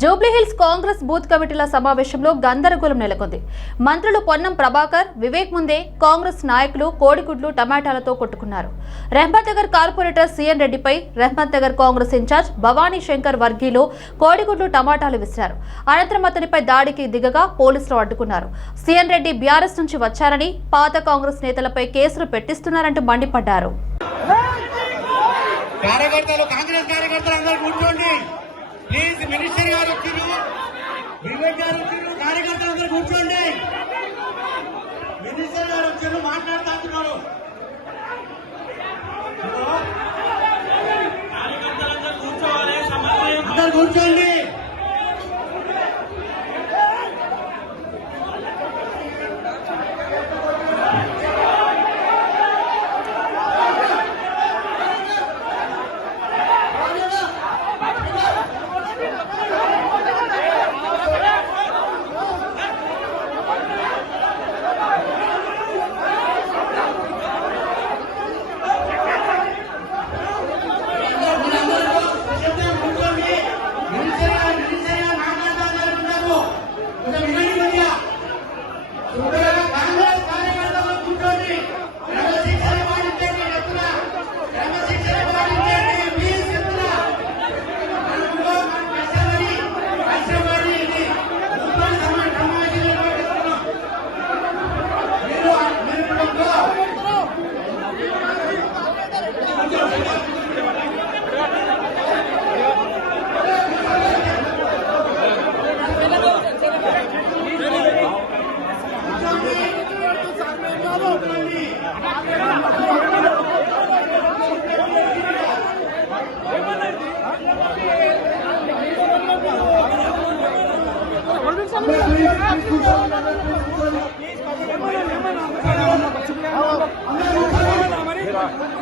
Jubilee Hills Congress booth కమిటీల సమావేశంలో గందరగోళం నెలకొంది. మంత్రులు పొన్నం ప్రభాకర్ వివేక్ ముందే కాంగ్రెస్ నాయకులు కోడిగుడ్లు టమాటాలతో కొట్టుకున్నారు. రెహమత్ నగర్ కార్పొరేటర్ సిఎన్ రెడ్డిపై రెహమత్ నగర్ కాంగ్రెస్ ఇన్ఛార్జ్ భవానీ శంకర్ వర్గీలో కోడిగుడ్లు టమాటాలు విసిరారు. అనంతరం అతనిపై దాడికి దిగగా పోలీసులు అడ్డుకున్నారు. సిఎన్ రెడ్డి బీఆర్ఎస్ నుంచి వచ్చారని పాత కాంగ్రెస్ నేతలపై కేసులు పెట్టిస్తున్నారంటూ మండిపడ్డారు. కార్యకర్తలు కాంగ్రెస్ కార్యకర్తలు అందరూ కూర్చోండి ప్లీజ్ మినిస్టర్ గారు వచ్చిరు వివేక్ గారు వచ్చిరు. కార్యకర్తలు అందరూ కూర్చోండి. మినిస్టర్ గారు వచ్చిరు మాట్లాడుతా అంటున్నారు. అందరు కూర్చోండి.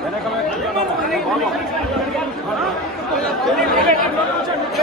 వెనక